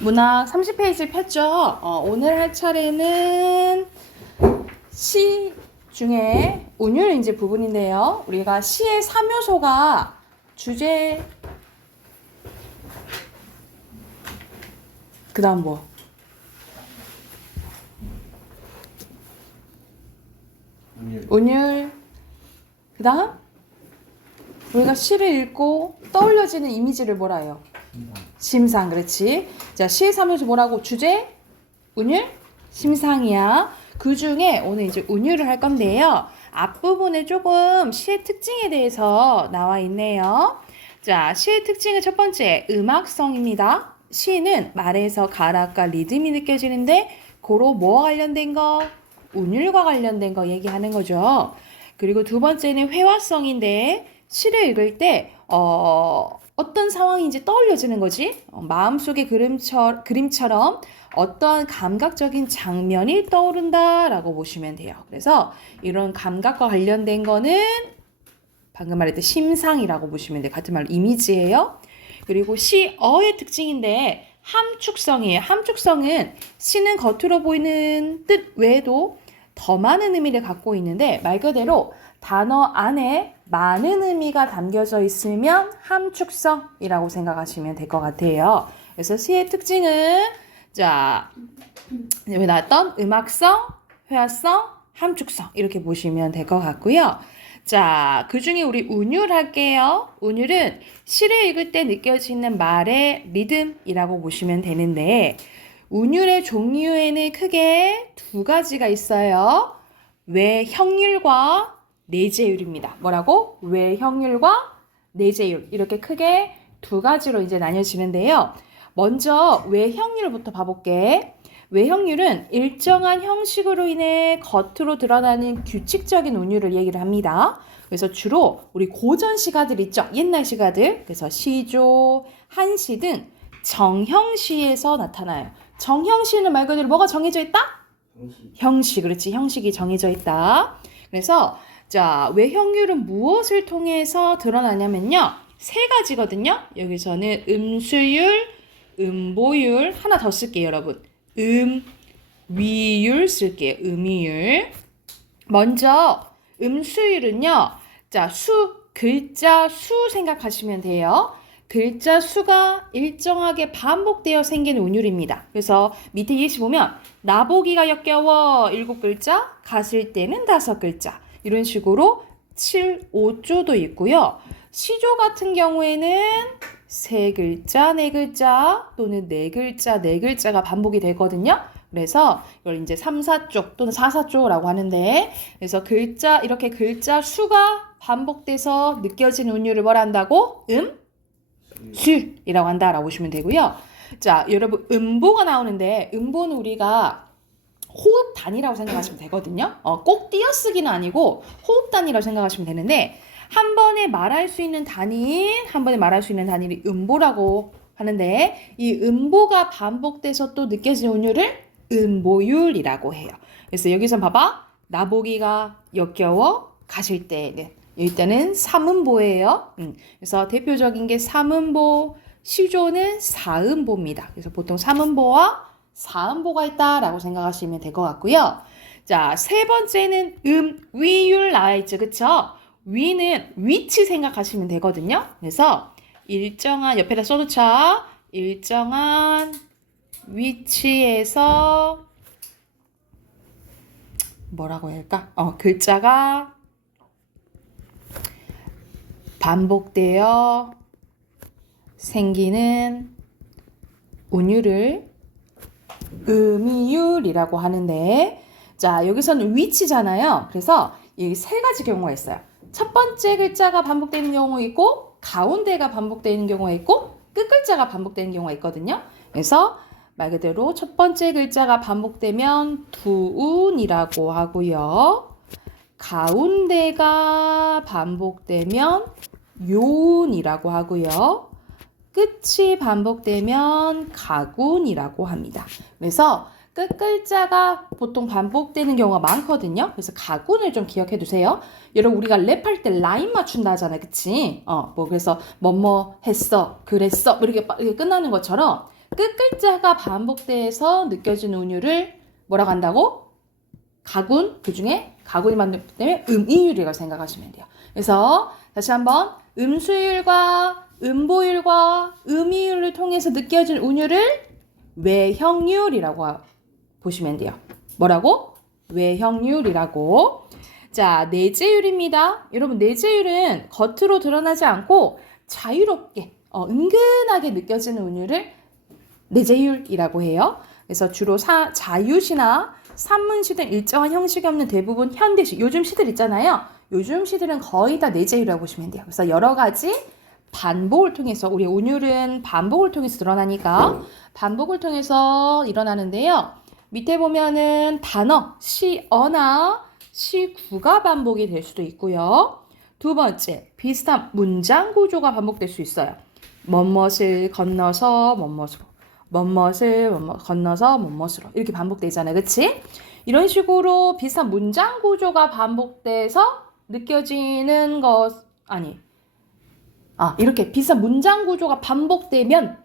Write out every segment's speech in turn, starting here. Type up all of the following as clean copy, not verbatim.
문학 30페이지 폈죠? 오늘 할 차례는 시 중에 운율 인지 부분인데요. 우리가 시의 3요소가 주제, 그 다음 뭐? 운율, 그 다음? 우리가 시를 읽고 떠올려지는 이미지를 뭐라 해요? 심상, 그렇지. 자, 시의 3요소 뭐라고? 주제, 운율, 심상이야. 그 중에 오늘 이제 운율을 할 건데요. 앞부분에 조금 시의 특징에 대해서 나와 있네요. 자, 시의 특징은 첫 번째, 음악성입니다. 시는 말에서 가락과 리듬이 느껴지는데 고로 뭐와 관련된 거? 운율과 관련된 거 얘기하는 거죠. 그리고 두 번째는 회화성인데 시를 읽을 때 어떤 상황인지 떠올려지는 거지. 마음속의 그림처럼 어떠한 감각적인 장면이 떠오른다라고 보시면 돼요. 그래서 이런 감각과 관련된 거는 방금 말했던 심상이라고 보시면 돼요. 같은 말로 이미지예요. 그리고 시어의 특징인데 함축성이에요. 함축성은 시는 겉으로 보이는 뜻 외에도 더 많은 의미를 갖고 있는데 말 그대로 단어 안에 많은 의미가 담겨져 있으면 함축성이라고 생각하시면 될 것 같아요. 그래서 시의 특징은 자, 여기 나왔던 음악성, 회화성, 함축성 이렇게 보시면 될 것 같고요. 자, 그 중에 우리 운율 할게요. 운율은 시를 읽을 때 느껴지는 말의 리듬이라고 보시면 되는데 운율의 종류에는 크게 두 가지가 있어요. 외형률과 내재율입니다. 뭐라고? 외형률과 내재율 이렇게 크게 두 가지로 이제 나뉘어지는데요. 먼저 외형률부터 봐볼게. 외형률은 일정한 형식으로 인해 겉으로 드러나는 규칙적인 운율을 얘기를 합니다. 그래서 주로 우리 고전 시가들 있죠? 옛날 시가들. 그래서 시조, 한시 등 정형시에서 나타나요. 정형시는 말 그대로 뭐가 정해져 있다? 형식, 그렇지. 형식이 정해져 있다. 그래서 자, 외형률은 무엇을 통해서 드러나냐면요. 세 가지거든요. 여기서는 음수율, 음보율 하나 더 쓸게요, 여러분. 음위율 쓸게요. 음위율. 먼저 음수율은요. 자, 글자 수 생각하시면 돼요. 글자 수가 일정하게 반복되어 생기는 운율입니다. 그래서 밑에 예시 보면 나보기가 역겨워 7글자, 갔을 때는 5글자. 이런 식으로 7, 5조도 있고요. 시조 같은 경우에는 3글자, 4글자 또는 4글자, 4글자가 반복이 되거든요. 그래서 이걸 이제 3, 4조 또는 4, 4조라고 하는데 그래서 이렇게 글자 수가 반복돼서 느껴지는 운율을 뭐라 한다고? 술이라고 한다라고 보시면 되고요. 자, 여러분 음보가 나오는데 음보는 우리가 호흡 단위라고 생각하시면 되거든요. 꼭 띄어쓰기는 아니고 호흡 단위라고 생각하시면 되는데 한 번에 말할 수 있는 단위를 음보라고 하는데 이 음보가 반복돼서 또 느껴지는 운율을 음보율이라고 해요. 그래서 여기서 봐봐. 나보기가 역겨워 가실 때는 일단은 삼음보예요. 그래서 대표적인 게 삼음보, 시조는 사음보입니다. 그래서 보통 삼음보와 사음보가 있다라고 생각하시면 될 것 같고요. 자, 세 번째는 위율 나와 있죠. 그쵸? 위는 위치 생각하시면 되거든요. 그래서 일정한, 옆에다 써놓자. 일정한 위치에서 뭐라고 해야 할까? 글자가 반복되어 생기는 운율을 음이율이라고 하는데 자, 여기서는 위치잖아요. 그래서 이 세 가지 경우가 있어요. 첫 번째 글자가 반복되는 경우가 있고 가운데가 반복되는 경우가 있고 끝글자가 반복되는 경우가 있거든요. 그래서 말 그대로 첫 번째 글자가 반복되면 두운이라고 하고요. 가운데가 반복되면 요운이라고 하고요. 끝이 반복되면 가군이라고 합니다. 그래서 끝글자가 보통 반복되는 경우가 많거든요. 그래서 가군을 좀 기억해 두세요. 여러분 우리가 랩할 때 라인 맞춘다 하잖아요. 그치? 그래서 뭐뭐 했어, 그랬어 이렇게 끝나는 것처럼 끝글자가 반복돼서 느껴지는 운율을 뭐라고 한다고? 가군, 그중에 가군이 반복되기 때문에 음이율이라고 생각하시면 돼요. 그래서 다시 한번 음수율과 음보율과 음이율을 통해서 느껴질 운율을 외형률이라고 보시면 돼요. 뭐라고? 외형률이라고. 자, 내재율입니다. 여러분 내재율은 겉으로 드러나지 않고 자유롭게 은근하게 느껴지는 운율을 내재율이라고 해요. 그래서 주로 자유시나 산문시 등 일정한 형식이 없는 대부분 현대시, 요즘 시들 있잖아요. 요즘 시들은 거의 다 내재율이라고 보시면 돼요. 그래서 여러 가지 반복을 통해서 우리 운율은 반복을 통해서 드러나니까 반복을 통해서 일어나는데요. 밑에 보면은 단어 시어나 시구가 반복이 될 수도 있고요. 두 번째, 비슷한 문장 구조가 반복될 수 있어요. 뭐뭇을 건너서 뭐뭇으로, 뭐뭇을 건너서 뭐뭇으로 이렇게 반복되잖아요. 그치? 이런 식으로 비슷한 문장 구조가 반복돼서 느껴지는 이렇게 비슷한 문장 구조가 반복되면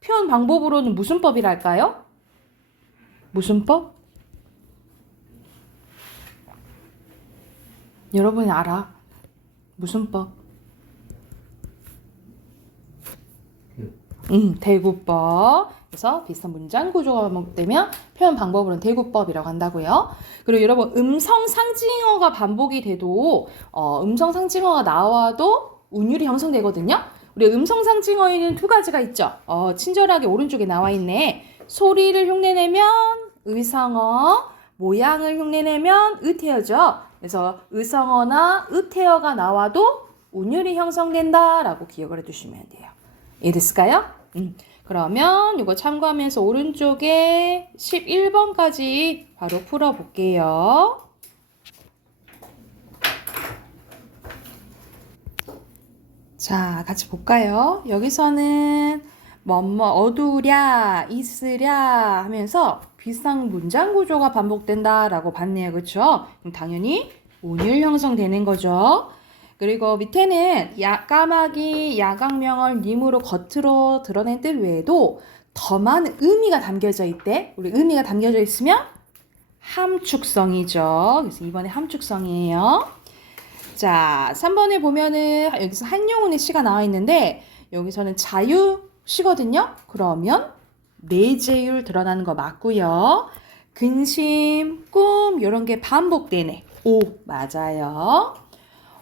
표현 방법으로는 무슨 법이랄까요? 무슨 법? 여러분이 알아. 무슨 법? 대구법. 그래서 비슷한 문장 구조가 반복되면 표현 방법으로는 대구법이라고 한다고요. 그리고 여러분 음성 상징어가 반복이 돼도 음성 상징어가 나와도 운율이 형성되거든요. 우리 음성 상징어에는 두 가지가 있죠. 친절하게 오른쪽에 나와 있네. 소리를 흉내내면 의성어, 모양을 흉내내면 의태어죠. 그래서 의성어나 의태어가 나와도 운율이 형성된다라고 기억을 해두시면 돼요. 이해됐을까요? 그러면 이거 참고하면서 오른쪽에 11번까지 바로 풀어볼게요. 자, 같이 볼까요? 여기서는 어두우랴, 있으랴 하면서 비슷한 문장 구조가 반복된다라고 봤네요. 그렇죠? 그럼 당연히 운율 형성되는 거죠. 그리고 밑에는 까마귀, 야광명을 님으로 겉으로 드러낸 뜻 외에도 더 많은 의미가 담겨져 있대. 우리 의미가 담겨져 있으면 함축성이죠. 그래서 이번에 함축성이에요. 자, 3번에 보면은 여기서 한용운의 시가 나와 있는데 여기서는 자유시거든요. 그러면 내재율 드러나는 거 맞고요. 근심, 꿈 이런 게 반복되네. 오, 맞아요.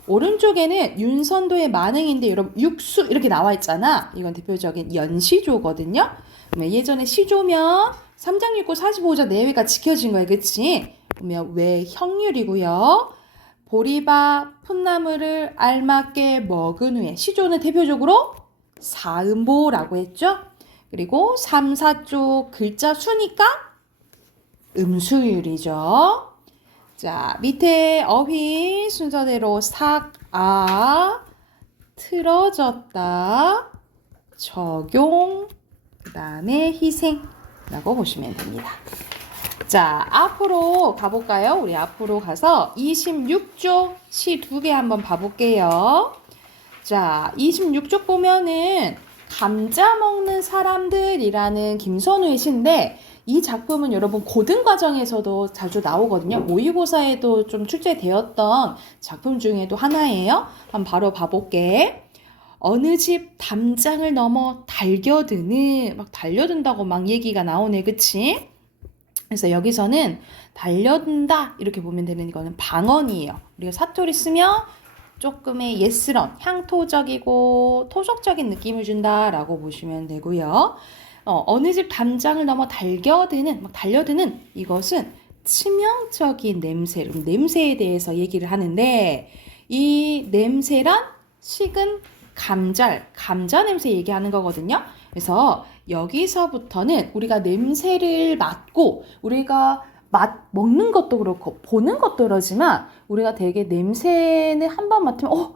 오른쪽에는 윤선도의 만행인데 여러분 육수 이렇게 나와 있잖아. 이건 대표적인 연시조거든요. 그러면 예전에 시조면 3장 6고 45자 내외가 지켜진 거예요. 그치? 그러면 외형률이고요. 보리밥, 풋나물을 알맞게 먹은 후에 시조는 대표적으로 사음보라고 했죠. 그리고 3, 4조 글자 수니까 음수율이죠. 자, 밑에 어휘 순서대로 틀어졌다, 적용, 그 다음에 희생라고 보시면 됩니다. 자, 앞으로 가볼까요? 우리 앞으로 가서 26쪽 시 2개 한번 봐볼게요. 자, 26쪽 보면은 감자 먹는 사람들이라는 김선우의 시인데 이 작품은 여러분 고등과정에서도 자주 나오거든요. 모의고사에도 좀 출제되었던 작품 중에도 하나예요. 한번 바로 봐볼게. 어느 집 담장을 넘어 달겨드는, 막 달려든다고 막 얘기가 나오네. 그치? 그래서 여기서는 달려든다 이렇게 보면 되는 이거는 방언이에요. 우리가 사투리 쓰면 조금의 예스런, 향토적이고 토속적인 느낌을 준다라고 보시면 되고요. 어느 집 담장을 넘어 달려드는 이것은 치명적인 냄새에 대해서 얘기를 하는데 이 냄새란 식은 감자 냄새 얘기하는 거거든요. 그래서 여기서부터는 우리가 냄새를 맡고 우리가 먹는 것도 그렇고 보는 것도 그러지만 우리가 되게 냄새는 한 번 맡으면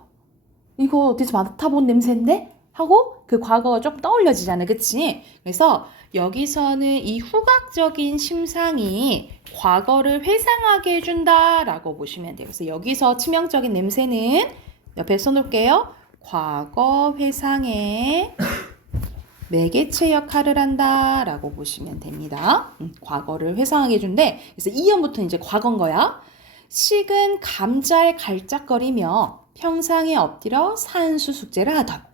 이거 어디서 맡아본 냄새인데? 하고 그 과거가 좀 떠올려지잖아. 그치? 그래서 여기서는 이 후각적인 심상이 과거를 회상하게 해준다라고 보시면 돼요. 그래서 여기서 치명적인 냄새는 옆에 써놓을게요. 과거 회상에 매개체 역할을 한다라고 보시면 됩니다. 과거를 회상하게 해준대. 그래서 이연부터는 이제 과거인 거야. 식은 감잘 갈짝거리며 평상에 엎드려 산수 숙제를 하던.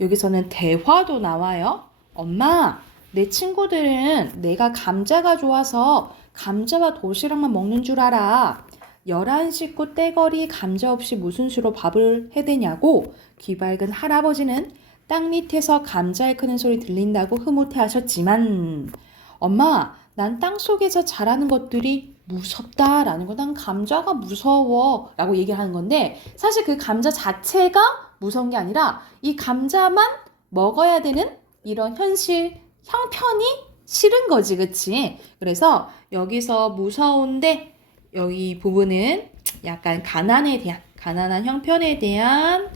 여기서는 대화도 나와요. 엄마, 내 친구들은 내가 감자가 좋아서 감자와 도시락만 먹는 줄 알아. 11식구 떼거리 감자 없이 무슨 수로 밥을 해대냐고. 귀 밝은 할아버지는 땅 밑에서 감자를 크는 소리 들린다고 흐뭇해 하셨지만 엄마, 난 땅 속에서 자라는 것들이 무섭다라는 거. 난 감자가 무서워 라고 얘기하는 건데 사실 그 감자 자체가 무서운 게 아니라 이 감자만 먹어야 되는 이런 현실 형편이 싫은 거지. 그치? 그래서 여기서 무서운데 여기 부분은 약간 가난한 형편에 대한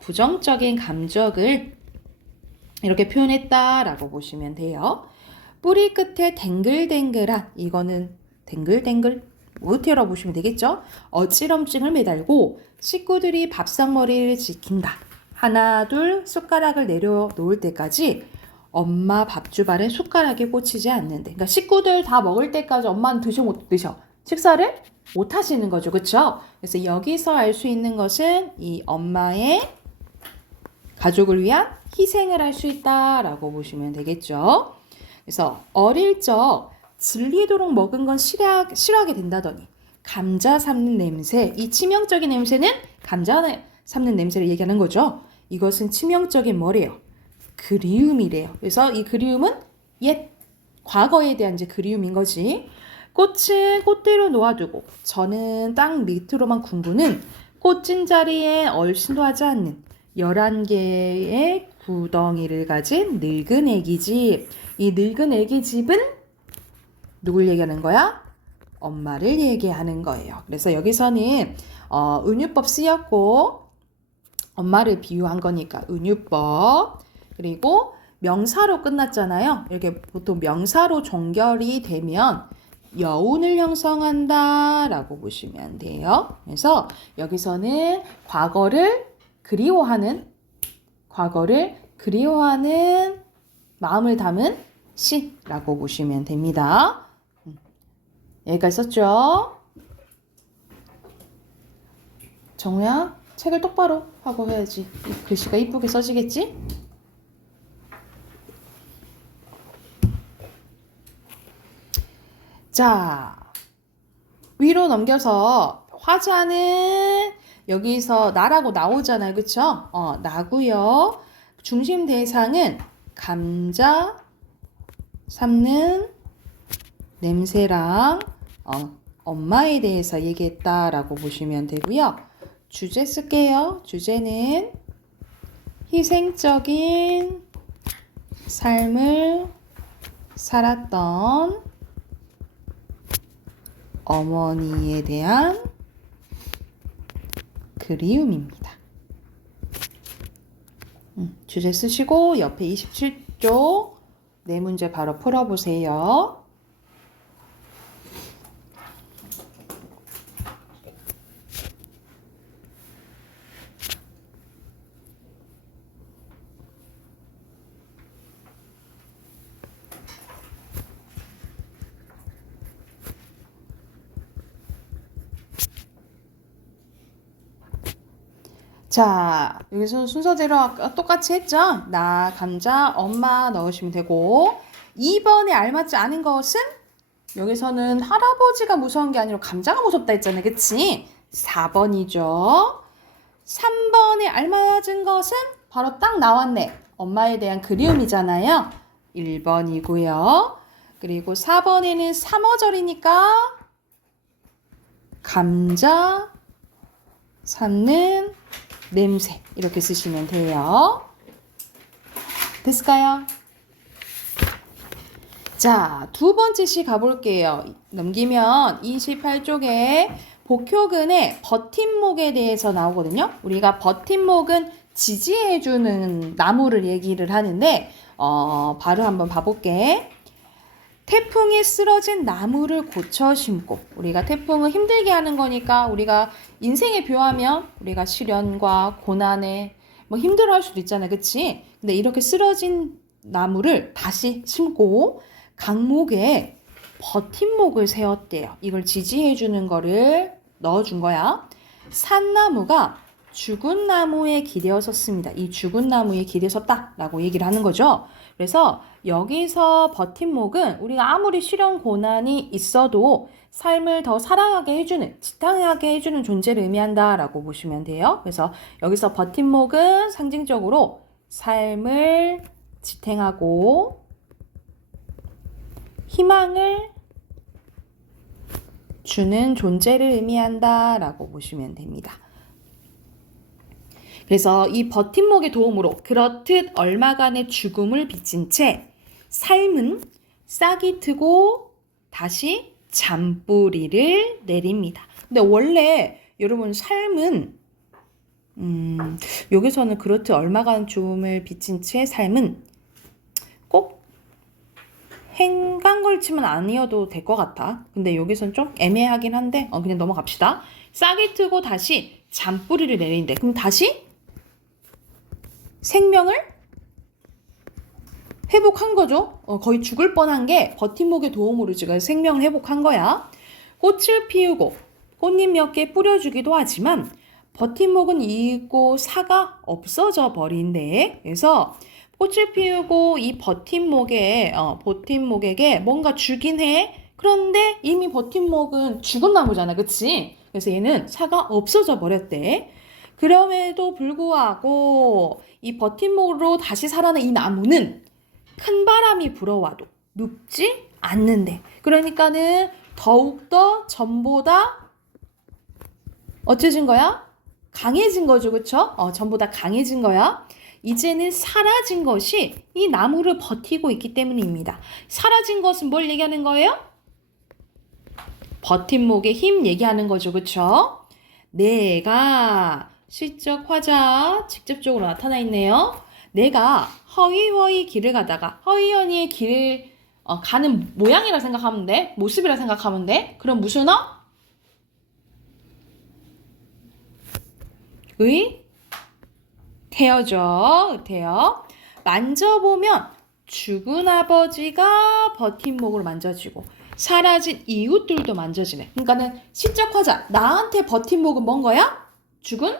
부정적인 감정을 이렇게 표현했다라고 보시면 돼요. 뿌리 끝에 댕글댕글한, 이거는 댕글댕글 모태라 보시면 되겠죠. 어찌럼증을 매달고 식구들이 밥상머리를 지킨다. 하나 둘 숟가락을 내려놓을 때까지 엄마 밥주발에 숟가락이 꽂히지 않는데, 그러니까 식구들 다 먹을 때까지 엄마는 드셔 못 드셔 식사를 못 하시는 거죠. 그렇죠? 그래서 여기서 알 수 있는 것은 이 엄마의 가족을 위한 희생을 할 수 있다라고 보시면 되겠죠. 그래서 어릴 적 질리도록 먹은 건 싫어하게 된다더니 감자 삶는 냄새, 이 치명적인 냄새는 감자 삶는 냄새를 얘기하는 거죠. 이것은 치명적인 뭐래요? 그리움이래요. 그래서 이 그리움은 옛 과거에 대한 이제 그리움인 거지. 꽃은 꽃대로 놓아두고 저는 땅 밑으로만 궁부는 꽃진 자리에 얼씬도 하지 않는 11개의 구덩이를 가진 늙은 애기집. 이 늙은 애기집은 누굴 얘기하는 거야? 엄마를 얘기하는 거예요. 그래서 여기서는 은유법 쓰였고 엄마를 비유한 거니까 은유법. 그리고 명사로 끝났잖아요. 이렇게 보통 명사로 종결이 되면 여운을 형성한다 라고 보시면 돼요. 그래서 여기서는 과거를 그리워하는 마음을 담은 시라고 보시면 됩니다. 여기까지 썼죠? 정우야, 책을 똑바로 하고 해야지. 글씨가 이쁘게 써지겠지? 자, 위로 넘겨서 화자는 여기서 나라고 나오잖아요. 그쵸? 나고요. 중심 대상은 감자 삶는 냄새랑 엄마에 대해서 얘기했다라고 보시면 되고요. 주제 쓸게요. 주제는 희생적인 삶을 살았던 어머니에 대한 그리움입니다. 주제 쓰시고 옆에 27쪽 네 문제 바로 풀어보세요. 자, 여기서 순서대로 아까 똑같이 했죠? 나, 감자, 엄마 넣으시면 되고 2번에 알맞지 않은 것은 여기서는 할아버지가 무서운 게 아니라 감자가 무섭다 했잖아요. 그치? 4번이죠. 3번에 알맞은 것은 바로 딱 나왔네. 엄마에 대한 그리움이잖아요. 1번이고요. 그리고 4번에는 3어절이니까 감자 삶는 냄새 이렇게 쓰시면 돼요. 됐을까요? 자, 두 번째 시 가볼게요. 넘기면 28쪽에 복효근의 버팀목에 대해서 나오거든요. 우리가 버팀목은 지지해주는 나무를 얘기를 하는데 바로 한번 봐볼게. 태풍에 쓰러진 나무를 고쳐 심고, 우리가 태풍을 힘들게 하는 거니까 우리가 인생에 비유하면 우리가 시련과 고난에 뭐 힘들어할 수도 있잖아요. 그치? 근데 이렇게 쓰러진 나무를 다시 심고 강목에 버팀목을 세웠대요. 이걸 지지해주는 거를 넣어준 거야. 산나무가 죽은 나무에 기대어 섰습니다. 이 죽은 나무에 기대어 섰다라고 얘기를 하는 거죠. 그래서 여기서 버팀목은 우리가 아무리 시련 고난이 있어도 삶을 더 살아가게 해주는, 지탱하게 해주는 존재를 의미한다라고 보시면 돼요. 그래서 여기서 버팀목은 상징적으로 삶을 지탱하고 희망을 주는 존재를 의미한다라고 보시면 됩니다. 그래서 이 버팀목의 도움으로 그렇듯 얼마간의 죽음을 빚진 채 삶은 싹이 트고 다시 잔뿌리를 내립니다. 근데 원래 여러분 삶은 여기서는 그렇듯 얼마간 죽음을 빚진 채 삶은 꼭 행간 걸치면 아니어도 될 것 같아. 근데 여기서는 좀 애매하긴 한데 그냥 넘어갑시다. 싹이 트고 다시 잔뿌리를 내린대. 그럼 다시 생명을 회복한 거죠. 거의 죽을 뻔한 게 버팀목의 도움으로 지금 생명을 회복한 거야. 꽃을 피우고 꽃잎 몇 개 뿌려주기도 하지만 버팀목은 익고 사가 없어져 버린대. 그래서 꽃을 피우고 이 버팀목에게 뭔가 주긴 해. 그런데 이미 버팀목은 죽은 나무잖아. 그치? 그래서 얘는 사가 없어져 버렸대. 그럼에도 불구하고 이 버팀목으로 다시 살아난 이 나무는 큰 바람이 불어와도 눕지 않는데. 그러니까는 더욱더 전보다 어째진 거야? 강해진 거죠. 그쵸? 전보다 강해진 거야. 이제는 사라진 것이 이 나무를 버티고 있기 때문입니다. 사라진 것은 뭘 얘기하는 거예요? 버팀목의 힘 얘기하는 거죠. 그쵸? 내가 시적 화자 직접적으로 나타나 있네요. 내가 허위허위 길을 가다가 허위허위의 길을 가는 모양이라 생각하면 돼. 모습이라 생각하면 돼. 그럼 무슨 태어죠. 태어. 만져보면 죽은 아버지가 버팀목을 만져지고 사라진 이웃들도 만져지네. 그러니까는 시적 화자 나한테 버팀목은 뭔 거야? 죽은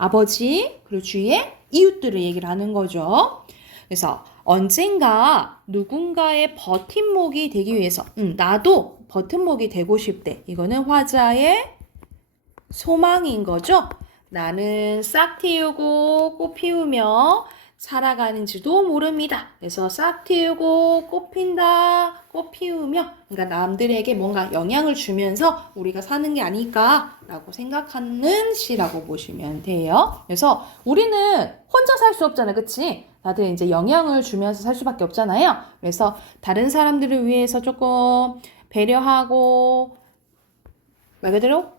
아버지 그리고 주위의 이웃들을 얘기를 하는 거죠. 그래서 언젠가 누군가의 버팀목이 되기 위해서 나도 버팀목이 되고 싶대. 이거는 화자의 소망인 거죠. 나는 싹 틔우고 꽃 피우며 살아가는지도 모릅니다. 그래서 싹 틔우고 꽃 핀다, 꽃 피우며 그러니까 남들에게 뭔가 영향을 주면서 우리가 사는 게 아닐까라고 생각하는 시라고 보시면 돼요. 그래서 우리는 혼자 살 수 없잖아. 그치? 다들 이제 영향을 주면서 살 수밖에 없잖아요. 그래서 다른 사람들을 위해서 조금 배려하고 말 그대로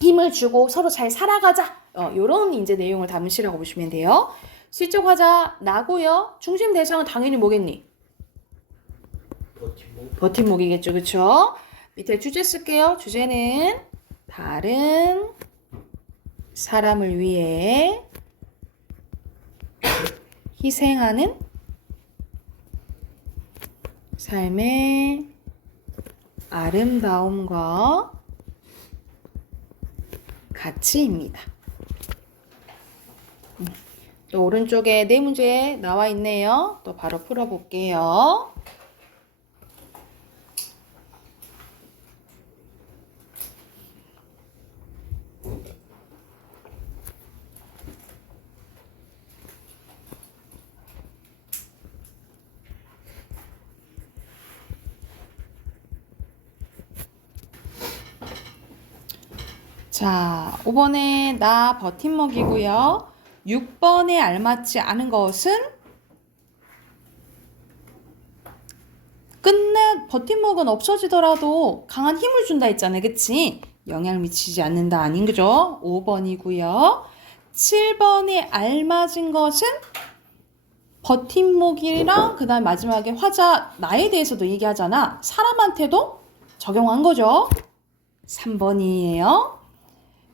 힘을 주고 서로 잘 살아가자. 요런 이제 내용을 담은 시라고 보시면 돼요. 시적 화자 나고요. 중심 대상은 당연히 뭐겠니? 버팀목이겠죠. 그쵸? 밑에 주제 쓸게요. 주제는 다른 사람을 위해 희생하는 삶의 아름다움과 가치입니다. 또 오른쪽에 네 문제 나와 있네요. 또 바로 풀어볼게요. 자, 5번에 나 버팀목이고요. 6번에 알맞지 않은 것은 끝내 버팀목은 없어지더라도 강한 힘을 준다 했잖아요. 그치? 영향을 미치지 않는다 아닌 거죠? 5번이고요. 7번에 알맞은 것은 버팀목이랑 그 다음 마지막에 화자 나에 대해서도 얘기하잖아. 사람한테도 적용한 거죠. 3번이에요.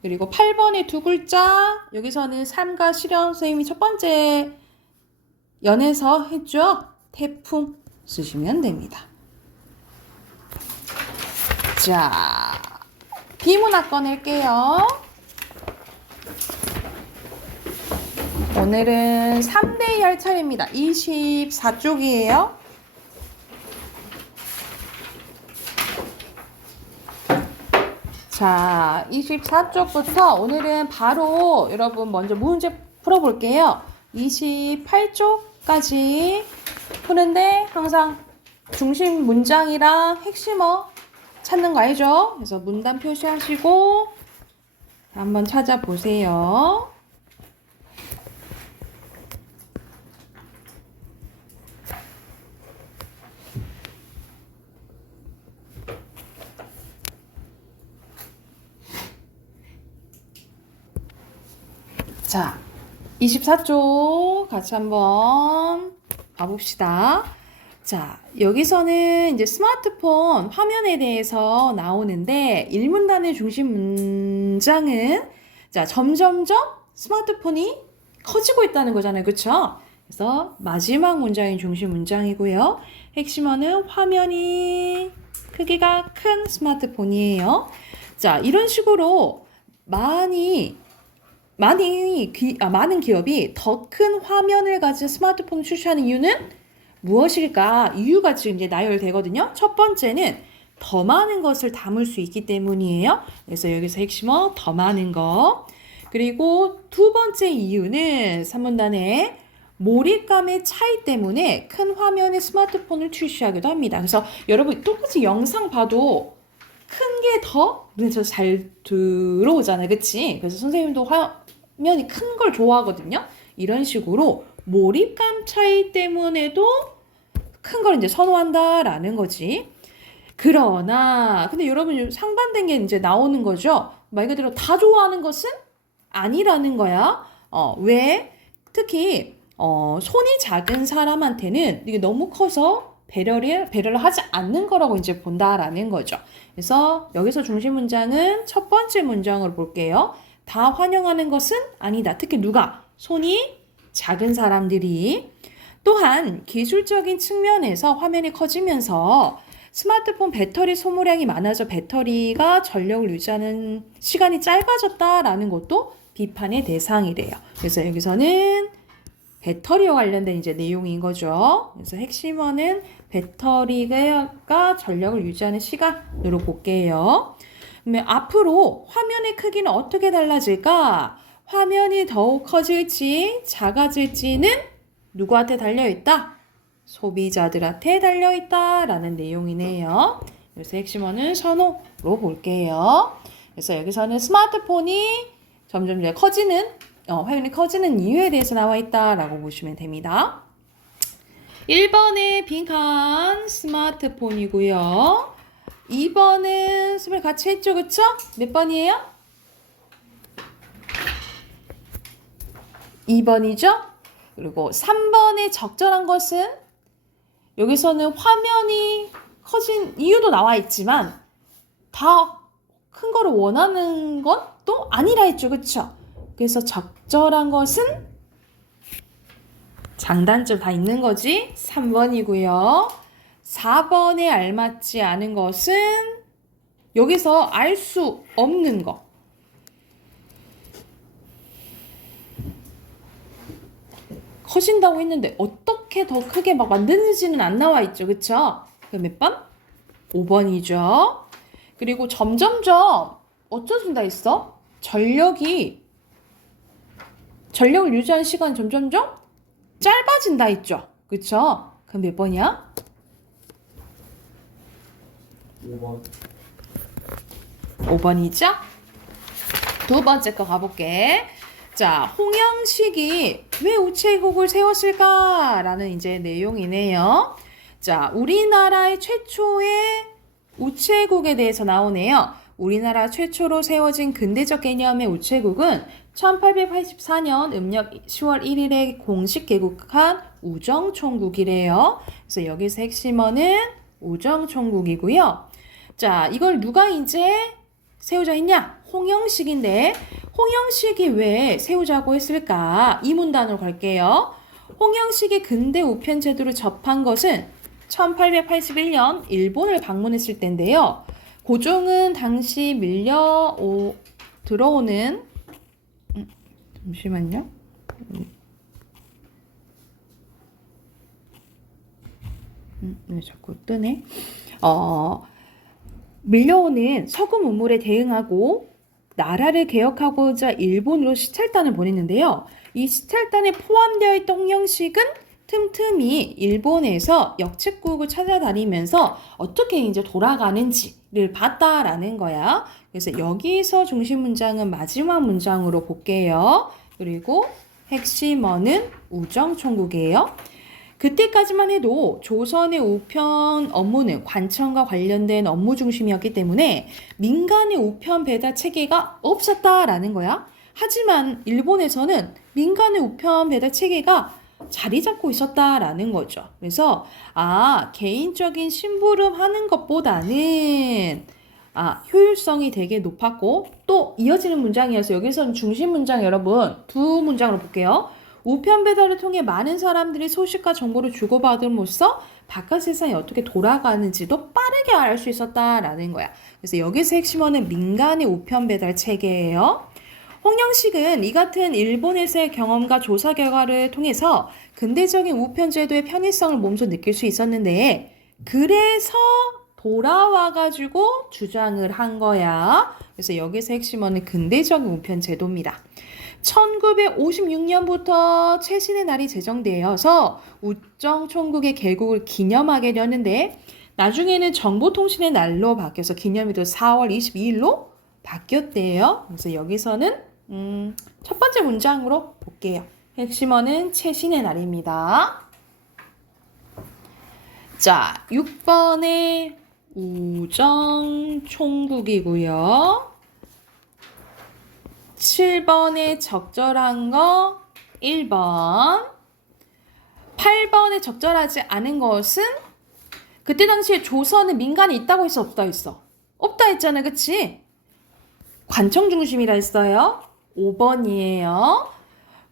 그리고 8번의 두 글자, 여기서는 삶과 실현 선생님이 첫 번째 연에서 했죠. 태풍 쓰시면 됩니다. 자, 비문학 꺼낼게요. 오늘은 3대2 할 차례입니다. 24쪽이에요. 자, 24쪽부터 오늘은 바로 여러분 먼저 문제 풀어볼게요. 28쪽까지 푸는데 항상 중심 문장이랑 핵심어 찾는 거 알죠? 그래서 문단 표시하시고 한번 찾아보세요. 자, 24쪽 같이 한번 봐봅시다. 자, 여기서는 이제 스마트폰 화면에 대해서 나오는데 1문단의 중심 문장은 자, 점점점 스마트폰이 커지고 있다는 거잖아요. 그쵸? 그래서 마지막 문장이 중심 문장이고요. 핵심어는 화면이 크기가 큰 스마트폰이에요. 자, 이런 식으로 많은 기업이 더 큰 화면을 가진 스마트폰을 출시하는 이유는 무엇일까? 이유가 지금 이제 나열되거든요. 첫 번째는 더 많은 것을 담을 수 있기 때문이에요. 그래서 여기서 핵심어 더 많은 거. 그리고 두 번째 이유는 3문단에 몰입감의 차이 때문에 큰 화면의 스마트폰을 출시하기도 합니다. 그래서 여러분 똑같이 영상 봐도 큰 게 더 눈에 잘 들어오잖아요. 그치? 그래서 선생님도 화면이 큰 걸 좋아하거든요. 이런 식으로 몰입감 차이 때문에도 큰 걸 이제 선호한다라는 거지. 그러나 근데 여러분 상반된 게 이제 나오는 거죠. 말 그대로 다 좋아하는 것은 아니라는 거야. 왜? 특히 손이 작은 사람한테는 이게 너무 커서 배려를 하지 않는 거라고 이제 본다라는 거죠. 그래서 여기서 중심 문장은 첫 번째 문장으로 볼게요. 다 환영하는 것은 아니다. 특히 누가? 손이 작은 사람들이. 또한 기술적인 측면에서 화면이 커지면서 스마트폰 배터리 소모량이 많아져 배터리가 전력을 유지하는 시간이 짧아졌다라는 것도 비판의 대상이래요. 그래서 여기서는 배터리와 관련된 이제 내용인 거죠. 그래서 핵심어는 배터리가 전력을 유지하는 시간으로 볼게요. 그러면 앞으로 화면의 크기는 어떻게 달라질까? 화면이 더욱 커질지 작아질지는 누구한테 달려있다? 소비자들한테 달려있다라는 내용이네요. 그래서 핵심어는 선호로 볼게요. 그래서 여기서는 스마트폰이 점점 화면이 커지는 이유에 대해서 나와 있다라고 보시면 됩니다. 1번의 빈칸 스마트폰이고요. 2번은 수별 같이 했죠, 그쵸? 몇 번이에요? 2번이죠? 그리고 3번의 적절한 것은 여기서는 화면이 커진 이유도 나와 있지만 다 큰 거를 원하는 건 또 아니라 했죠, 그쵸? 그래서 적절한 것은 장단점 다 있는 거지. 3번이고요. 4번에 알맞지 않은 것은 여기서 알 수 없는 거. 커진다고 했는데 어떻게 더 크게 막 만드는지는 안 나와 있죠. 그쵸? 그럼 몇 번? 5번이죠. 그리고 점점점 어쩌준다 했어? 전력을 유지하는 시간이 점점점 짧아진다 했죠. 그쵸? 그럼 몇 번이야? 5번. 5번이죠? 두 번째 거 가볼게. 자, 홍영식이 왜 우체국을 세웠을까라는 이제 내용이네요. 자, 우리나라의 최초의 우체국에 대해서 나오네요. 우리나라 최초로 세워진 근대적 개념의 우체국은 1884년 음력 10월 1일에 공식 개국한 우정총국이래요. 그래서 여기서 핵심어는 우정총국이고요. 자, 이걸 누가 이제 세우자 했냐? 홍영식인데 홍영식이 왜 세우자고 했을까? 이 문단으로 갈게요. 홍영식이 근대 우편 제도를 접한 것은 1881년 일본을 방문했을 때인데요. 고종은 당시 들어오는 잠시만요. 왜 자꾸 뜨네? 밀려오는 서구 문물에 대응하고 나라를 개혁하고자 일본으로 시찰단을 보냈는데요. 이 시찰단에 포함되어 있던 홍영식은 틈틈이 일본에서 역책국을 찾아다니면서 어떻게 이제 돌아가는지를 봤다라는 거야. 그래서 여기서 중심 문장은 마지막 문장으로 볼게요. 그리고 핵심어는 우정총국이에요. 그때까지만 해도 조선의 우편 업무는 관청과 관련된 업무 중심이었기 때문에 민간의 우편 배달 체계가 없었다라는 거야. 하지만 일본에서는 민간의 우편 배달 체계가 자리 잡고 있었다라는 거죠. 그래서 개인적인 심부름 하는 것보다는 효율성이 되게 높았고 또 이어지는 문장이어서 여기서는 중심 문장 여러분 두 문장으로 볼게요. 우편 배달을 통해 많은 사람들이 소식과 정보를 주고받음으로써 바깥 세상이 어떻게 돌아가는지도 빠르게 알 수 있었다라는 거야. 그래서 여기서 핵심어는 민간의 우편 배달 체계예요. 홍영식은 이 같은 일본에서의 경험과 조사 결과를 통해서 근대적인 우편 제도의 편의성을 몸소 느낄 수 있었는데 그래서 돌아와가지고 주장을 한 거야. 그래서 여기서 핵심어는 근대적인 우편 제도입니다. 1956년부터 최신의 날이 제정되어서 우정총국의 개국을 기념하게 되었는데 나중에는 정보통신의 날로 바뀌어서 기념일도 4월 22일로 바뀌었대요. 그래서 여기서는 첫 번째 문장으로 볼게요. 핵심어는 최신의 날입니다. 자, 6번의 우정총국이고요. 7번에 적절한 거 1번. 8번에 적절하지 않은 것은 그때 당시에 조선은 민간이 있다고 했어 없다 했어? 없다 했잖아 그치? 관청 중심이라 했어요. 5번이에요.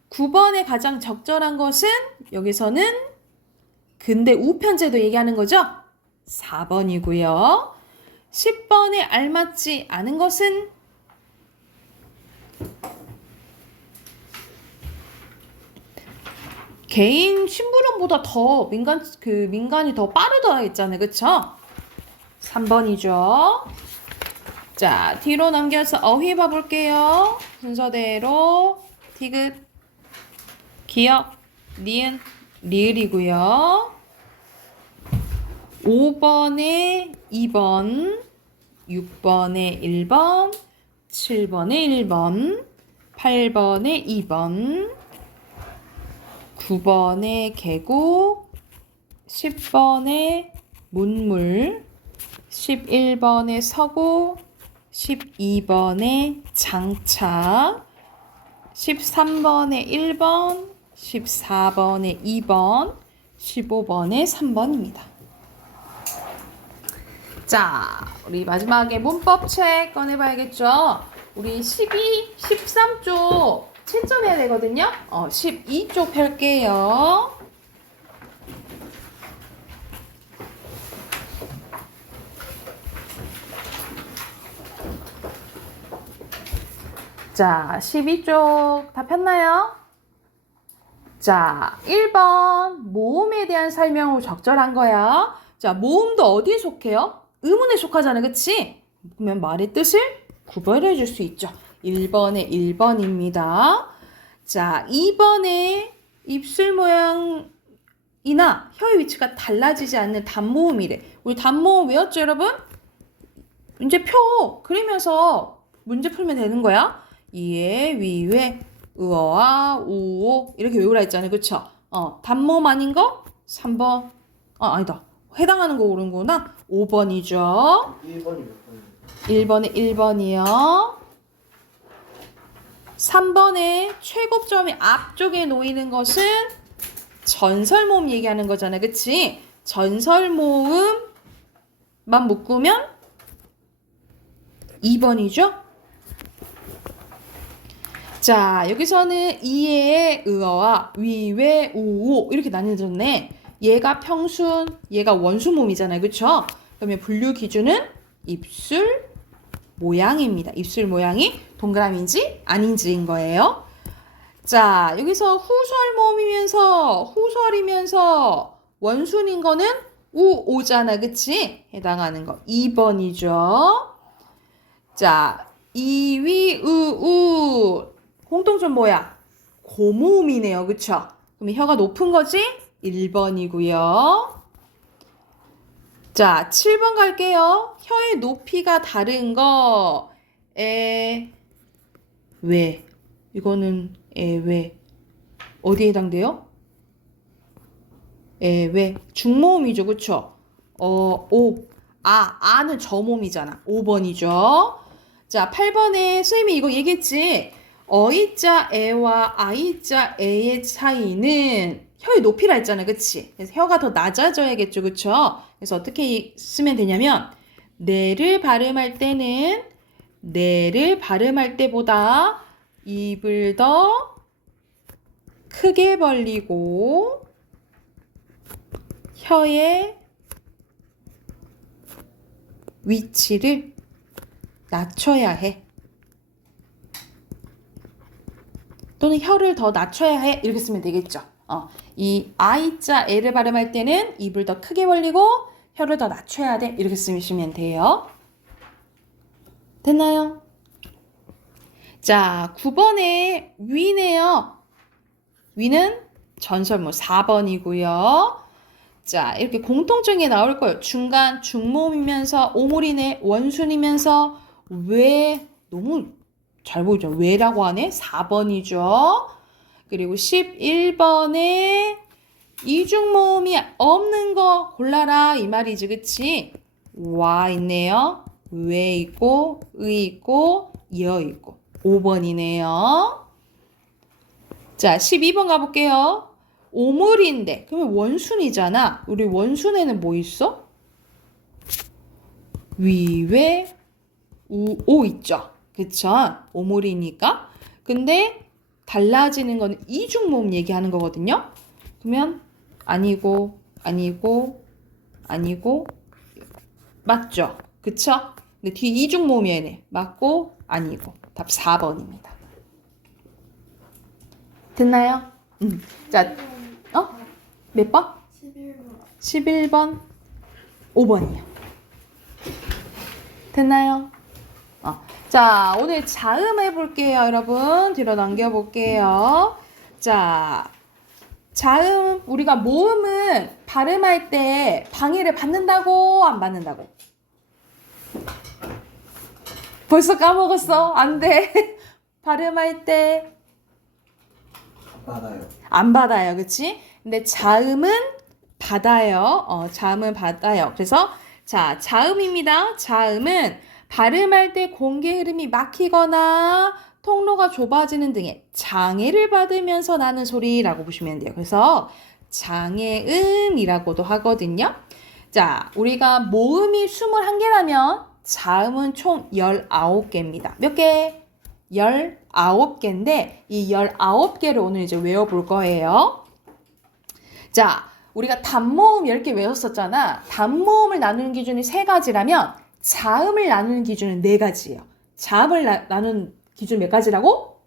9번에 가장 적절한 것은 여기서는 근대 우편제도 얘기하는 거죠? 4번이고요. 10번에 알맞지 않은 것은 개인 심부름보다 더 민간이 더 빠르다 했잖아요. 그쵸? 3번이죠. 자, 뒤로 넘겨서 어휘 봐볼게요. 순서대로 디귿, 기역, 니은, 리을이고요. 5번에 2번, 6번에 1번, 7번에 1번, 8번에 2번, 9번에 계곡, 10번에 문물, 11번에 서고, 12번에 장차, 13번에 1번, 14번에 2번, 15번에 3번입니다. 자, 우리 마지막에 문법책 꺼내봐야겠죠? 우리 12, 13쪽 채점해야 되거든요. 12쪽 펼게요. 자, 12쪽 다 폈나요? 자, 1번 모음에 대한 설명으로 적절한 거야. 자, 모음도 어디에 속해요? 의문에 속하잖아, 그치? 그러면 말의 뜻을 구별해 줄 수 있죠. 1번에 1번입니다. 자, 2번에 입술 모양이나 혀의 위치가 달라지지 않는 단모음이래. 우리 단모음 외웠죠, 여러분? 이제 표 그리면서 문제 풀면 되는 거야. 이에, 위에, 으어와, 우오 이렇게 외우라 했잖아요. 그쵸? 단모음 아닌 거? 3번. 아니다. 해당하는 거 옳은구나. 5번이죠. 1번이 몇 번이에요? 1번에 1번이요. 3번에 최고점이 앞쪽에 놓이는 것은 전설모음 얘기하는 거잖아. 그치? 전설모음만 묶으면 2번이죠? 자, 여기서는 이의 의어와 위외 우오 이렇게 나뉘어졌네. 얘가 평순, 얘가 원수모음이잖아요. 그쵸? 그러면 분류 기준은 입술 모양입니다. 입술 모양이 동그라미인지 아닌지인 거예요. 자, 여기서 후설이면서 원순인 거는 우오잖아. 그치? 해당하는 거 2번이죠. 자, 이위으우 공통점 뭐야? 고모음이네요. 그쵸? 그럼 혀가 높은 거지? 1번이고요. 자, 7번 갈게요. 혀의 높이가 다른 거. 왜? 이거는 왜? 어디에 해당돼요? 왜? 중모음이죠. 그쵸? 아는 저모음이잖아. 5번이죠. 자, 8번에 선생님이 이거 얘기했지? 어이자 에와 아이자 에의 차이는 혀의 높이라 했잖아. 그치? 그래서 혀가 더 낮아져야겠죠. 그쵸? 그래서 어떻게 쓰면 되냐면 내를 발음할 때보다 입을 더 크게 벌리고 혀의 위치를 낮춰야 해. 또는 혀를 더 낮춰야 해. 이렇게 쓰면 되겠죠. 이 I자 L을 발음할 때는 입을 더 크게 벌리고 혀를 더 낮춰야 돼. 이렇게 쓰시면 돼요. 됐나요? 자, 9번에 위네요. 위는 전설모 4번이고요. 자, 이렇게 공통점이 나올 거예요. 중간 중모음이면서 오물이네. 원순이면서 왜 너무 잘 보이죠? 왜라고 하네. 4번이죠. 그리고 11번에 이중모음이 없는 거 골라라 이 말이지. 그치? 와 있네요. 왜 있고 의 있고 여 있고 5번이네요. 자, 12번 가볼게요. 오물인데 그러면 원순이잖아. 우리 원순에는 뭐 있어? 위외 우오 있죠. 그쵸? 오물이니까. 근데 달라지는 거는 이중모음 얘기하는 거거든요. 그러면 아니고 맞죠? 그쵸? 근데 뒤에 이중모음이네. 맞고 아니고. 답 4번입니다. 됐나요? 자, 몇 번? 11번. 5번이요. 됐나요? 자, 오늘 자음 해볼게요, 여러분. 뒤로 넘겨볼게요. 자, 자음, 우리가 모음은 발음할 때 방해를 받는다고, 안 받는다고? 벌써 까먹었어? 안 돼. 발음할 때 받아요. 안 받아요. 그치? 근데 자음은 받아요. 자음은 받아요. 그래서 자, 자음입니다. 자음은 발음할 때 공개 흐름이 막히거나 통로가 좁아지는 등의 장애를 받으면서 나는 소리라고 보시면 돼요. 그래서 장애음이라고도 하거든요. 자, 우리가 모음이 21개라면 자음은 총 19개입니다. 몇 개? 19개인데 이 19개를 오늘 이제 외워볼 거예요. 자, 우리가 단모음 10개 외웠었잖아. 단모음을 나누는 기준이 3가지라면 자음을 나누는 기준은 4가지예요. 자음을 나누는 기준 몇 가지라고?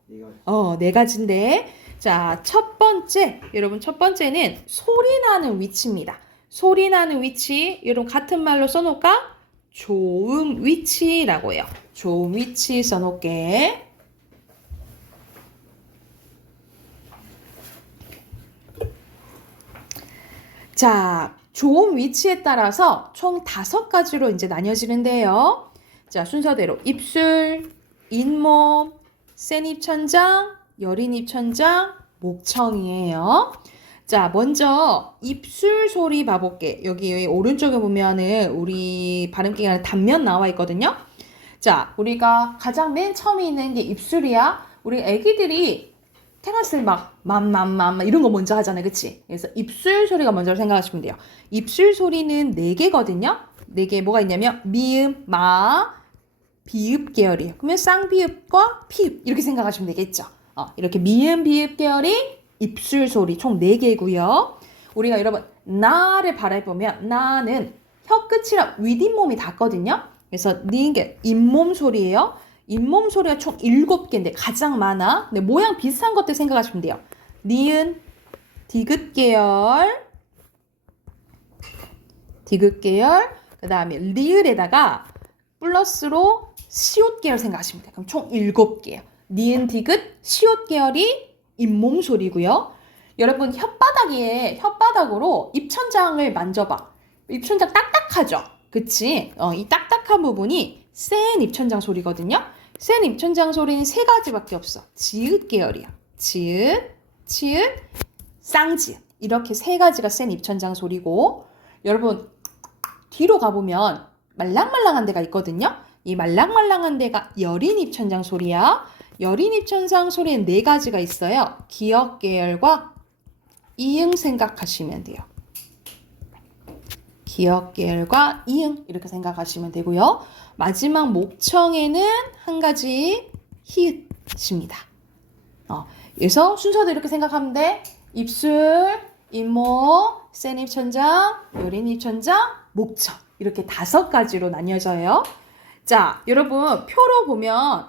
4가지인데 자, 첫 번째, 여러분 첫 번째는 소리 나는 위치입니다. 소리 나는 위치, 여러분 같은 말로 써놓을까? 조음 위치라고 해요. 조음 위치 써놓을게. 자, 조음 위치에 따라서 총 5가지로 이제 나뉘어지는데요. 자, 순서대로 입술, 잇몸, 센 입천장, 여린 입천장, 목청이에요. 자, 먼저 입술 소리 봐볼게. 여기 오른쪽에 보면은 우리 발음기가 단면 나와 있거든요. 자, 우리가 가장 맨 처음에 있는 게 입술이야. 우리 애기들이 태어났을 막 맘맘맘 이런 거 먼저 하잖아요. 그치? 그래서 입술 소리가 먼저 생각하시면 돼요. 입술 소리는 4개거든요. 4개 뭐가 있냐면 미음, 마, 비읍 계열이에요. 그러면 쌍비읍과 피읍 이렇게 생각하시면 되겠죠. 이렇게 미음, 비읍 계열이 입술 소리 총 4개고요. 우리가 여러분 나를 바라보면 나는 혀 끝이랑 윗잇몸이 닿거든요. 그래서 니게 잇몸 소리예요. 잇몸 소리가 총 7개인데 가장 많아. 근데 모양 비슷한 것들 생각하시면 돼요. 니은, 디귿 계열, 그 다음에 리을에다가 플러스로 시옷 계열 생각하시면 돼요. 그럼 총 7개예요. 니은, 디귿, 시옷 계열이 잇몸 소리고요. 여러분 혓바닥으로 입천장을 만져봐. 입천장 딱딱하죠? 그치? 이 딱딱한 부분이 센 입천장 소리거든요. 센 입천장 소리는 3가지밖에 없어. 지읒 계열이야. 지읒, 치읒, 쌍지읒. 이렇게 3가지가 센 입천장 소리고 여러분 뒤로 가보면 말랑말랑한 데가 있거든요. 이 말랑말랑한 데가 여린 입천장 소리야. 여린 입천장 소리는 4가지가 있어요. 기역 계열과 이응 생각하시면 돼요. 기역 계열과 이응 이렇게 생각하시면 되고요. 마지막 목청에는 한 가지 히읗입니다. 그래서 순서도 이렇게 생각하면 돼. 입술, 잇몸, 센 입천장, 여린 입천장, 목청 이렇게 5가지로 나뉘어져요. 자, 여러분 표로 보면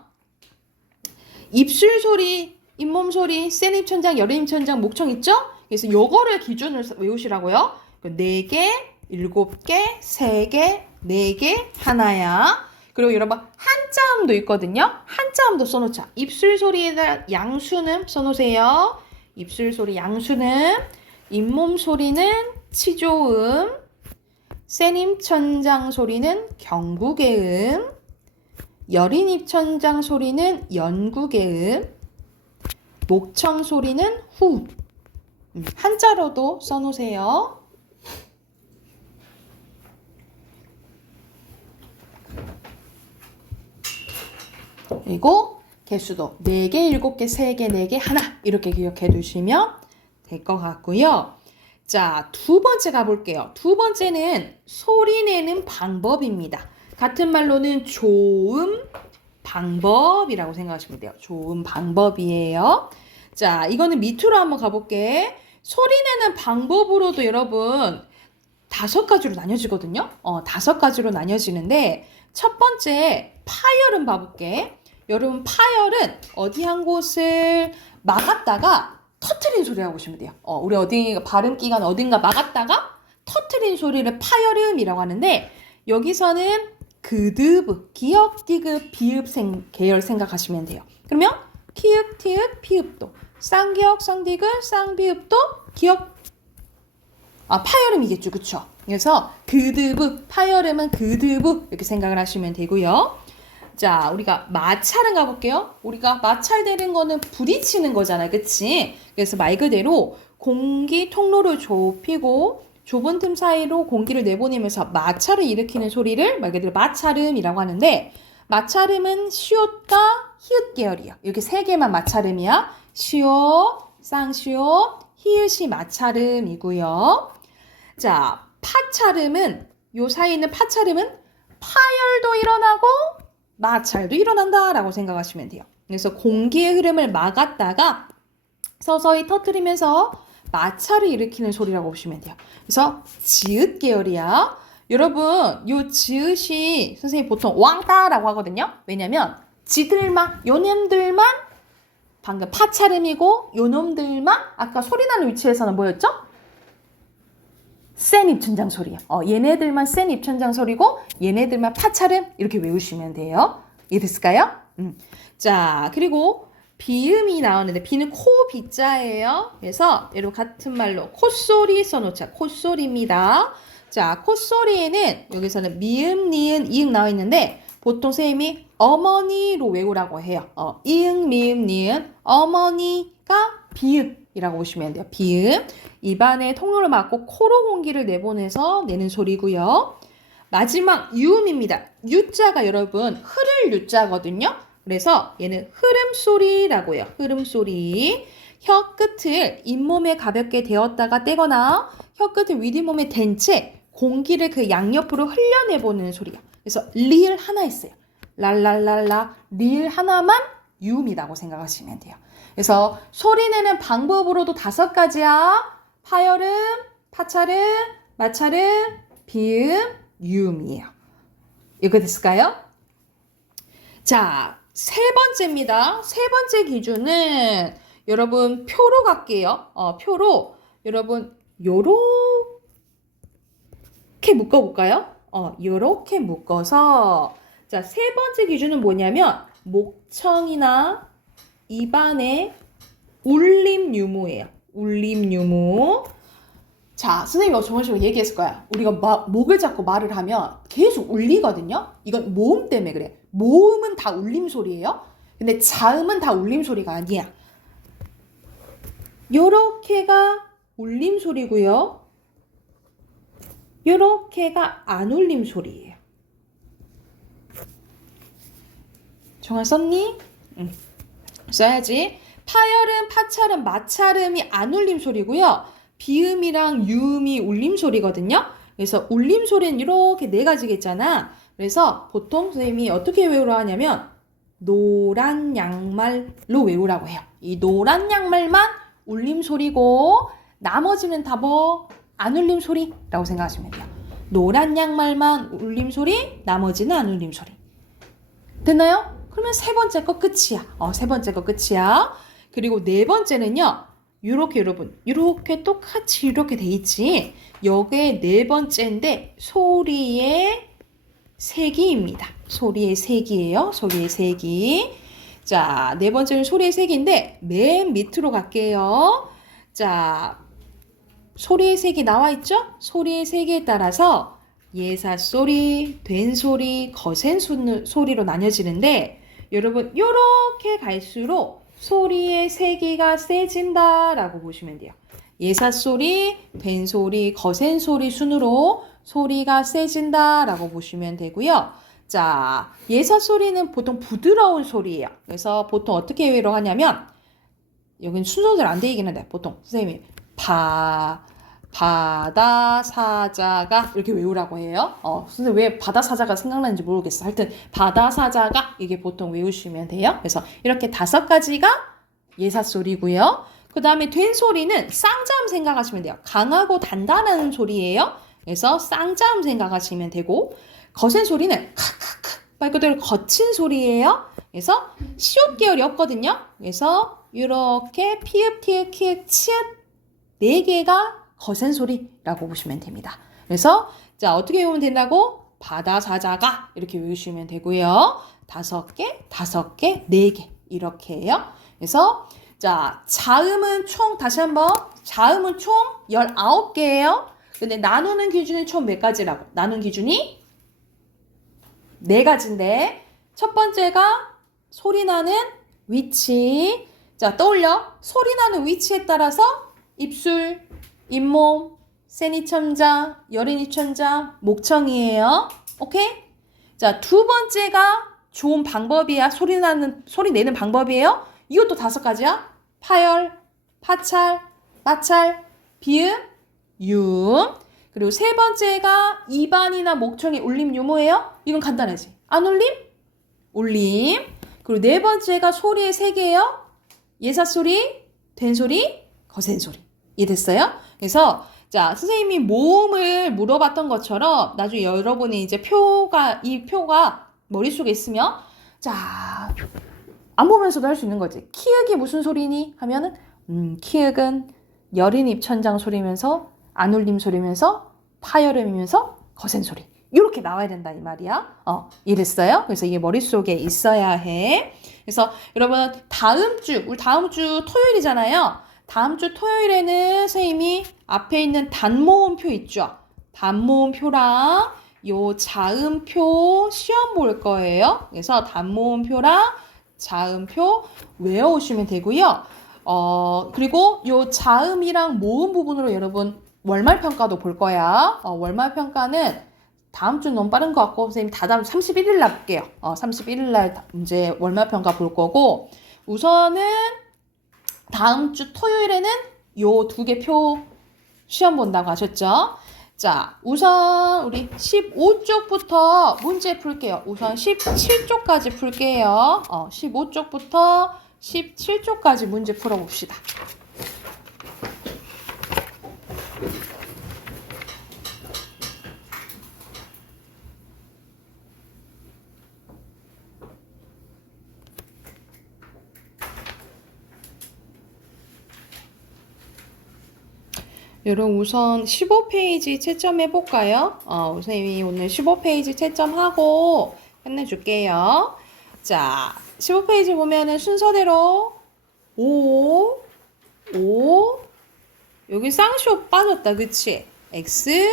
입술 소리, 잇몸 소리, 센 입천장, 여린 입천장, 목청 있죠? 그래서 요거를 기준으로 외우시라고요. 4개, 7개, 3개, 4개, 하나야. 그리고 여러분 한자음도 있거든요. 한자음도 써놓자. 입술 소리에다 양수음 써놓으세요. 입술 소리 양수음, 잇몸 소리는 치조음, 센 입천장 소리는 경구개음, 여린 입천장 소리는 연구개음, 목청 소리는 후. 한자로도 써놓으세요. 그리고 개수도 4개, 7개, 3개, 4개, 하나 이렇게 기억해 두시면 될 것 같고요. 자, 2번째 가볼게요. 2번째는 소리 내는 방법입니다. 같은 말로는 조음 방법이라고 생각하시면 돼요. 조음 방법이에요. 자, 이거는 밑으로 한번 가볼게. 소리 내는 방법으로도 여러분 5가지로 나뉘어지거든요. 5가지로 나뉘어지는데 첫 번째 파열음 봐볼게. 여러분 파열은 어디 한 곳을 막았다가 터트린 소리라고 보시면 돼요. 우리 어디 발음 기간 어딘가 막았다가 터트린 소리를 파열음이라고 하는데 여기서는 그드브, 기역, 디귿, 비읍 계열 생각하시면 돼요. 그러면 키읔, 티읕, 피읍도 쌍기역, 쌍디귿, 쌍비읍도 기역 파열음이겠죠. 그쵸? 그래서 그드브, 파열음은 그드브 이렇게 생각을 하시면 되고요. 자, 우리가 마찰은 가볼게요. 우리가 마찰되는 거는 부딪히는 거잖아요. 그치? 그래서 말 그대로 공기 통로를 좁히고 좁은 틈 사이로 공기를 내보내면서 마찰을 일으키는 소리를 말 그대로 마찰음이라고 하는데 마찰음은 시옷과 히읗 계열이에요. 이렇게 3개만 마찰음이야. 시옷, 쌍시옷, 히읗이 마찰음이고요. 자, 파찰음은 요 사이에 있는 파찰음은 파열도 일어나고 마찰도 일어난다라고 생각하시면 돼요. 그래서 공기의 흐름을 막았다가 서서히 터뜨리면서 마찰을 일으키는 소리라고 보시면 돼요. 그래서 지읒 계열이야. 여러분, 요 지읒이 선생님 보통 왕따라고 하거든요. 왜냐면 지들만, 요놈들만 방금 파찰음이고 요놈들만 아까 소리 나는 위치에서는 뭐였죠? 센 입천장 소리예요. 얘네들만 센 입천장 소리고 얘네들만 파찰음 이렇게 외우시면 돼요. 이해됐을까요? 자, 그리고 비음이 나오는데 비는 코 비자예요. 그래서 여러분 같은 말로 콧소리 써놓자. 콧소리입니다. 자, 콧소리에는 여기서는 미음, 니은, 이응 나와 있는데 보통 선생님이 어머니로 외우라고 해요. 이응, 미음, 니은, 어머니가 비읍이라고 보시면 돼요. 비읍. 입안에 통로를 막고 코로 공기를 내보내서 내는 소리고요. 마지막 유음입니다. 유자가 여러분 흐를 유자거든요. 그래서 얘는 흐름소리라고 해요. 흐름소리. 혀 끝을 잇몸에 가볍게 대었다가 떼거나 혀 끝을 윗잇몸에 댄 채 공기를 그 양옆으로 흘려내보는 소리야. 그래서 리을 하나 있어요. 랄랄랄라 리을 하나만 유음이라고 생각하시면 돼요. 그래서 소리 내는 방법으로도 5가지야. 파열음, 파찰음, 마찰음, 비음, 유음이에요. 이거 됐을까요? 자, 세 번째입니다. 세 번째 기준은 여러분 표로 갈게요. 표로 여러분 요렇게 묶어볼까요? 요렇게 묶어서 자, 세 번째 기준은 뭐냐면 목청이나 입안의 울림 유무예요. 울림 유무. 자, 선생님이 저번 시간에 얘기했을 거야. 우리가 목을 잡고 말을 하면 계속 울리거든요. 이건 모음 때문에 그래. 모음은 다 울림 소리예요. 근데 자음은 다 울림 소리가 아니야. 요렇게가 울림 소리고요. 요렇게가 안 울림 소리예요. 정말 썼니? 응. 써야지. 파열음, 파찰음, 마찰음이 안 울림 소리고요. 비음이랑 유음이 울림 소리거든요. 그래서 울림 소리는 이렇게 4가지겠잖아. 그래서 보통 선생님이 어떻게 외우라 하냐면 노란 양말로 외우라고 해요. 이 노란 양말만 울림 소리고 나머지는 다 뭐 안 울림 소리라고 생각하시면 돼요. 노란 양말만 울림 소리, 나머지는 안 울림 소리. 됐나요? 그러면 세 번째 거 끝이야. 세 번째 거 끝이야. 그리고 네 번째는요. 이렇게 여러분, 이렇게 똑같이 이렇게 돼 있지. 요게 네 번째인데 소리의 세기입니다. 소리의 세기예요. 소리의 세기. 자, 네 번째는 소리의 세기인데 맨 밑으로 갈게요. 자, 소리의 색이 나와 있죠? 소리의 세기에 따라서 예사소리, 된소리, 거센소리로 나뉘어지는데 여러분 이렇게 갈수록 소리의 세기가 세진다라고 보시면 돼요. 예사소리, 된소리, 거센소리 순으로 소리가 세진다라고 보시면 되고요. 자, 예사소리는 보통 부드러운 소리예요. 그래서 보통 어떻게 외우라고 하냐면 여기는 순서대로 안 돼 있긴 한데 보통 선생님이 바다 사자가 이렇게 외우라고 해요. 근데 왜 바다 사자가 생각나는지 모르겠어. 하여튼 바다 사자가 이게 보통 외우시면 돼요. 그래서 이렇게 5가지가 예사소리고요. 그 다음에 된 소리는 쌍자음 생각하시면 돼요. 강하고 단단한 소리예요. 그래서 쌍자음 생각하시면 되고 거센 소리는 크크크 말 그대로 거친 소리예요. 그래서 시옷 계열이 없거든요. 그래서 이렇게 피읍, 티읕, 키읔, 치읓 4개가 거센 소리라고 보시면 됩니다. 그래서 자 어떻게 외우면 된다고? 바다 사자가 이렇게 외우시면 되고요. 5개, 5개, 4개 이렇게 해요. 그래서 자 자음은 총 다시 한번 자음은 총 19개예요. 근데 나누는 기준이 총 몇 가지라고? 나눈 기준이 4가지인데 첫 번째가 소리 나는 위치. 자 떠올려. 소리 나는 위치에 따라서 입술, 잇몸, 세니천장, 열이니천장, 목청이에요. 오케이? 자, 2번째가 좋은 방법이야. 소리 내는 방법이에요. 이것도 5가지야. 파열, 파찰, 마찰, 비음, 유음. 그리고 3번째가 입안이나 목청의 울림 유무예요. 이건 간단하지. 안 울림? 울림. 그리고 4번째가 소리의 세계예요. 예사소리, 된소리, 거센소리. 이해됐어요? 그래서 자 선생님이 모음을 물어봤던 것처럼 나중에 여러분이 이제 이 표가 머릿속에 있으면 자 안 보면서도 할 수 있는 거지. 키읔이 무슨 소리니? 하면은 키읔은 여린 입천장 소리면서 안 울림 소리면서 파열음이면서 거센 소리. 이렇게 나와야 된다 이 말이야. 이랬어요. 그래서 이게 머릿속에 있어야 해. 그래서 여러분 우리 다음 주 토요일이잖아요. 다음 주 토요일에는 선생님이 앞에 있는 단모음표 있죠. 단모음표랑 요 자음표 시험 볼 거예요. 그래서 단모음표랑 자음표 외워오시면 되고요. 그리고 요 자음이랑 모음 부분으로 여러분 월말평가도 볼 거야. 월말평가는 다음 주 너무 빠른 것 같고 선생님 다다음 31일 날 볼게요. 31일 날 이제 월말평가 볼 거고 우선은 다음 주 토요일에는 요 두 개 표 시험 본다고 하셨죠? 자, 우선 우리 15쪽부터 문제 풀게요. 우선 17쪽까지 풀게요. 15쪽부터 17쪽까지 문제 풀어봅시다. 여러분 우선 15페이지 채점해 볼까요? 선생님이 오늘 15페이지 채점하고 끝내줄게요. 자, 15페이지 보면은 순서대로 5, 여기 쌍쇼 빠졌다, 그치? X,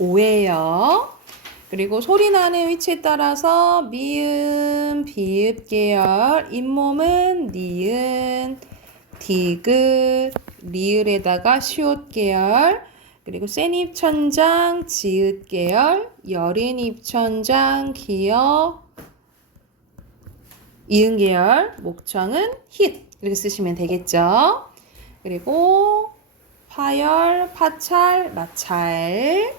5예요. 그리고 소리 나는 위치에 따라서 미음, 비읍 계열, 잇몸은 니은, 디귿, 리을에다가 시옷 계열, 그리고 센 입천장, 지읒 계열, 여린 입천장, 기역, 이응 계열, 목청은 힛 이렇게 쓰시면 되겠죠. 그리고 파열, 파찰, 마찰,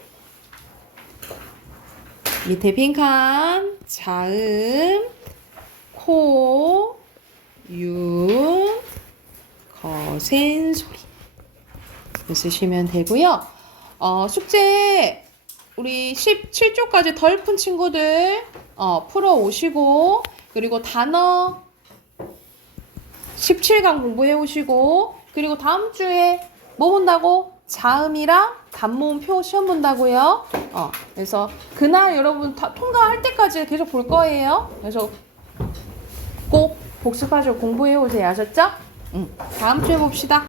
밑에 빈칸, 자음, 코, 윤, 거센 소리 쓰시면 되고요. 숙제 우리 17쪽까지 덜 푼 친구들 풀어 오시고 그리고 단어 17강 공부해 오시고 그리고 다음 주에 뭐 본다고? 자음이랑 단모음표 시험 본다고요. 그래서 그날 여러분 다 통과할 때까지 계속 볼 거예요. 그래서 꼭 복습하시고 공부해 오세요. 아셨죠? 다음 주에 봅시다.